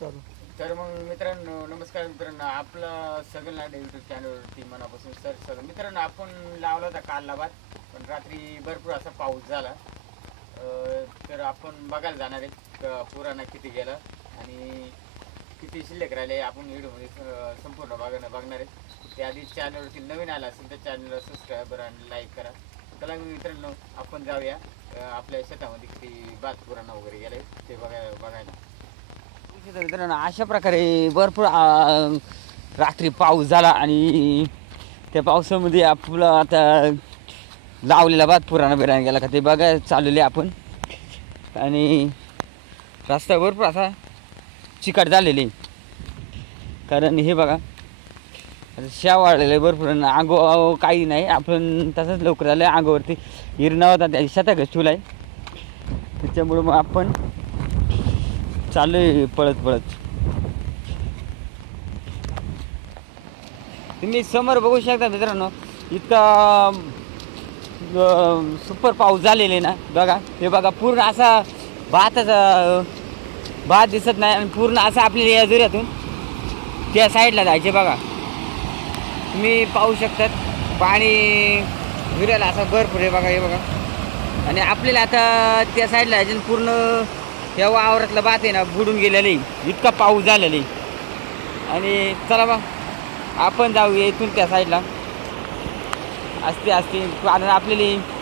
चालू. तर मग मित्रांनो नमस्कार मित्रांनो. आपलं सगळं युट्यूब चॅनलवरती मनापासून सर सगळं मित्रांनो आपण लावला होता कालला लाभात पण रात्री भरपूर असा पाऊस झाला. अं, तर आपण बघायला जाणार आहे क- पुराणा किती गेला आणि किती शिल्लक राहिले आपण व्हिडिओमध्ये स- संपूर्ण बघणं बघणार आहे. ते आधी चॅनलवरती नवीन आला असेल तर चॅनलला सबस्क्राईबर आणि लाईक करा. चला मग मित्रांनो आपण जाऊया. अं, आपल्या शेतामध्ये किती भात पुराणा वगैरे गेले ते बघायला बघायला. तर मित्रांनो अशा प्रकारे भरपूर रात्री पाऊस झाला आणि त्या पावसामध्ये आपलं आता लावलेला भात पुराणा बिराणा गेला का ते बघायला चाललेले आपण. आणि रस्ता भरपूर असा चिकट झालेली. कारण हे बघा आता वाढलेलं आहे भरपूर आणि काही नाही. आपण तसंच लवकर झालं आहे अंगावरती हिरणा होता त्या शेताकच ठेवला आहे त्याच्यामुळं मग आपण चालू पळत पळत. तुम्ही समोर बघू शकता मित्रांनो इतका सुपर पाऊस झालेले ना बघा. हे बघा पूर्ण असा भाताचा भात दिसत नाही आणि पूर्ण असं आपल्याला या जुऱ्यातून त्या साईडला जायचे बघा. तुम्ही पाहू शकतात पाणी जुऱ्याला असं भरपूर आहे बघा हे बघा. आणि आपल्याला आता त्या साईडला अजून पूर्ण त्या वावरातलं भात आहे ना बुडून गेलेलं आहे. इतका पाऊस झालेला आहे. आणि चला बा आपण जाऊया इथून त्या साईडला. असते असते कारण आपल्याला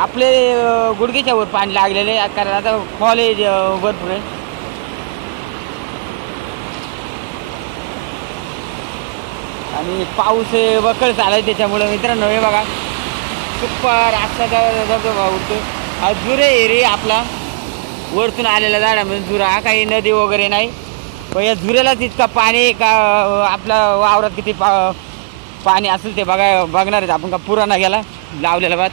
आपले अं, गुडघेच्या वर पाणी लागलेलं आहे. कारण आता कॉलेज भरपूर आहे. आणि पाऊस हे वकळ चालाय त्याच्यामुळे मित्रांनो हे बघा. सुपर असा धबधबा उडतो हा जुरे एरिया आपला. वरतून आलेला झाडामध्ये म्हणजे झुरा काही नदी वगैरे नाही. पण या झुऱ्यालाच इतका पाणी का आपल्या वावरात किती पा पाणी असेल ते बघा बघणार आहेत आपण का पुराणा गेला लावलेला भात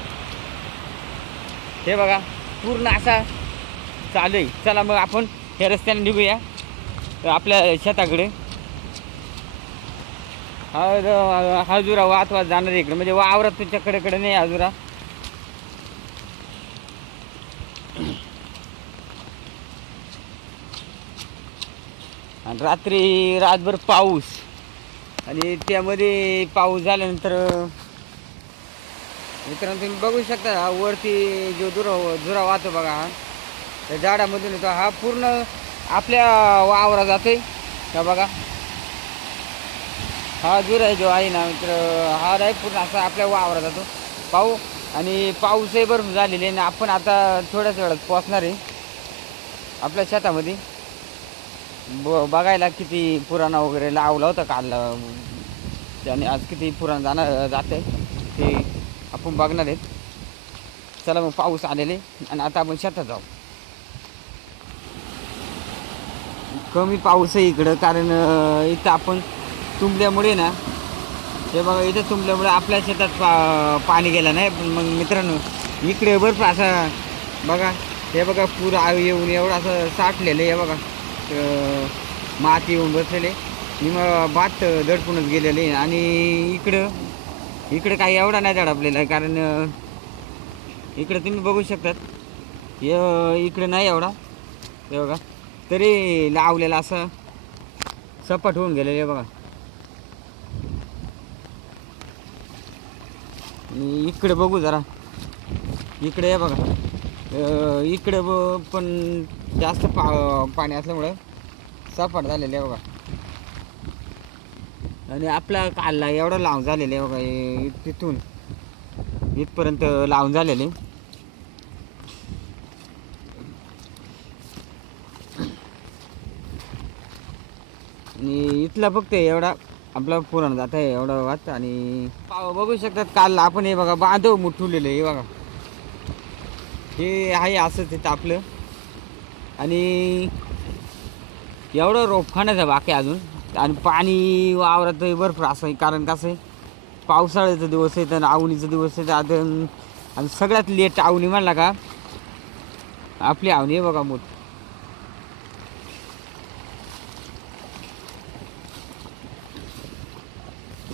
हे बघा पूर्ण असा चालू आहे. चला मग आपण ह्या रस्त्याने निघूया आपल्या शेताकडे. हा जो- हा जुरा वाहत वाहत जाणार आहे इकडे. म्हणजे वावरात तुमच्याकडेकडे नाही हा जुरा आणि रात्री रातभर पाऊस. आणि त्यामध्ये पाऊस झाल्यानंतर मित्रांनो तुम्ही बघू शकता हा वरती जो दुरा जुरा वाहतो बघा हा त्या झाडामधून येतो हा पूर्ण आपल्या वावरा जाते का बघा? हा जुरा आहे जो आहे ना मित्र हा राय पूर्ण असा आपल्या वावरा जातो. पाऊ आणि पाऊसही बर्फ झालेले आणि आपण आता थोड्याच वेळात पोचणार आहे आपल्या शेतामध्ये. ब बघायला किती पुराणा वगैरे लावला होता काल. त्याने आज किती पुराण जाणार जाते ते आपण बघणार आहेत. चला मग पाऊस आलेले आणि आता आपण शेतात जाऊ. कमी पाऊस आहे इकडं कारण इथं आपण तुंबल्यामुळे ना हे बघा इथं तुंबल्यामुळे आपल्या शेतात पा पाणी गेलं नाही. पण मग मित्रांनो इकडे भरपूर असं बघा हे बघा पूर येऊन एवढं असं साठलेलं आहे हे बघा. माती येऊन बसलेले. मग भात दडपूनच गेलेले आणि इकडं इकडं काही एवढा नाही दडपलेला आहे कारण इकडं तुम्ही बघू शकतात. इकडं नाही एवढा. हे बघा. तरी लावलेला असं सपाट होऊन गेलेले बघा. आणि इकडे बघू जरा. इकडे बघा. इकडं ब- पण जास्त पा पाणी असल्यामुळं सपाट झालेलं आहे बघा. आणि आपला कालला एवढा लावून झालेलं आहे बघा हे तिथून. इथपर्यंत लावून झालेले आणि इथला फक्त एवढा आपला पुरण जात आहे एवढा वाच आणि पाव बघू शकतात काल आपण हे बघा बांधव मुठवलेलं हे बघा. हे आहे असंच येतं आपलं. आणि एवढं रोपखाण्याचं बाकी अजून. आणि पाणी वावरात भरपूर असं आहे कारण कसं आहे पावसाळ्याचा दिवस आहे तर आवणीचा दिवस आहे तर आणि सगळ्यात लेट आवणी म्हणला का आपली आवणी आहे बघा मोठ.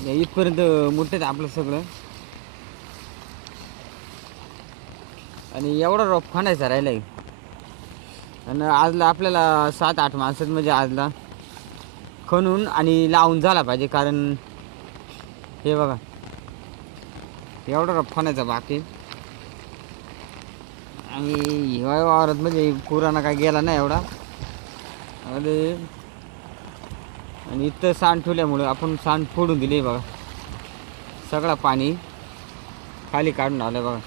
इथपर्यंत मोठं आपलं सगळं. आणि एवढा रोप खाण्याचा राहिला आहे आणि आजला आपल्याला सात आठ माणसात म्हणजे आजला खणून आणि लावून झाला पाहिजे कारण हे बघा एवढा रफानाचा बाकी. आणि हिवाळी वावरात म्हणजे पुराणा काय गेला नाही एवढा. अरे. आणि इथं सांड ठेवल्यामुळं आपण सांड फोडून दिली बघा. सगळा पाणी खाली काढून आलं बघा.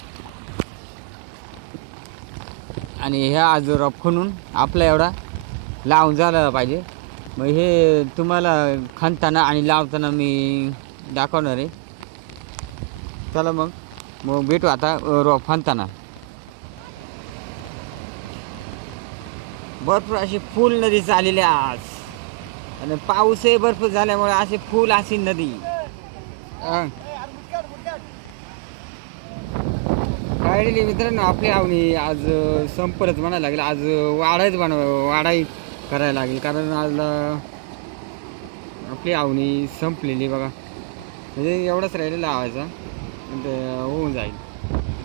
आणि ह्या आज रफ खणून आपला एवढा लावून झाला पाहिजे. मग हे तुम्हाला खणताना आणि लावताना मी दाखवणार आहे. चला मग. मग भेटू आता रॉप खणताना. भरपूर अशी फुल नदी चाललेली आहे आज. आणि पाऊसही भरपूर झाल्यामुळे अशी फुल अशी नदी. फायनली मित्रांनो आपली आवणी आज संपलच म्हणायला लागेल. आज वाढायच म्हण वाढाई करायला लागेल. कारण आज आपली आवणी संपलेली बघा. म्हणजे एवढंच राहिलेलं आवायचा आणि ते होऊन जाईल.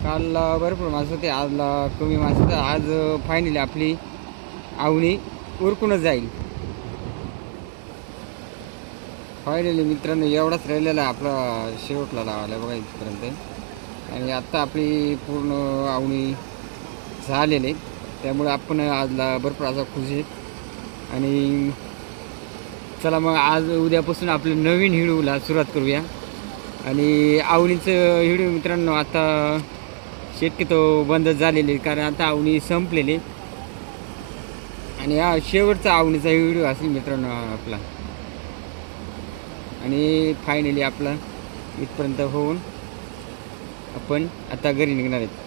काल भरपूर माणसं होते. आजला कमी माणसं होते. आज फायनली आपली आवणी उरकूनच जाईल. फायनली मित्रांनो एवढाच राहिलेला आहे आपला शेवटला लावायला बघा इथपर्यंत. आणि आत्ता आपली पूर्ण आवणी झालेली आहे. त्यामुळे आपण आजला भरपूर असा खुश आहे आणि चला मग आज उद्यापासून आपलं नवीन हिडूला सुरुवात करूया. आणि आवणीचं हिडू मित्रांनो आता शक्यतो बंद झालेली कारण आता आवणी संपलेली आणि हा शेवटचा आवणीचा व्हिडिओ असेल मित्रांनो आपला. आणि फायनली आपला इथपर्यंत होऊन आपण आता घरी निघणार आहेत.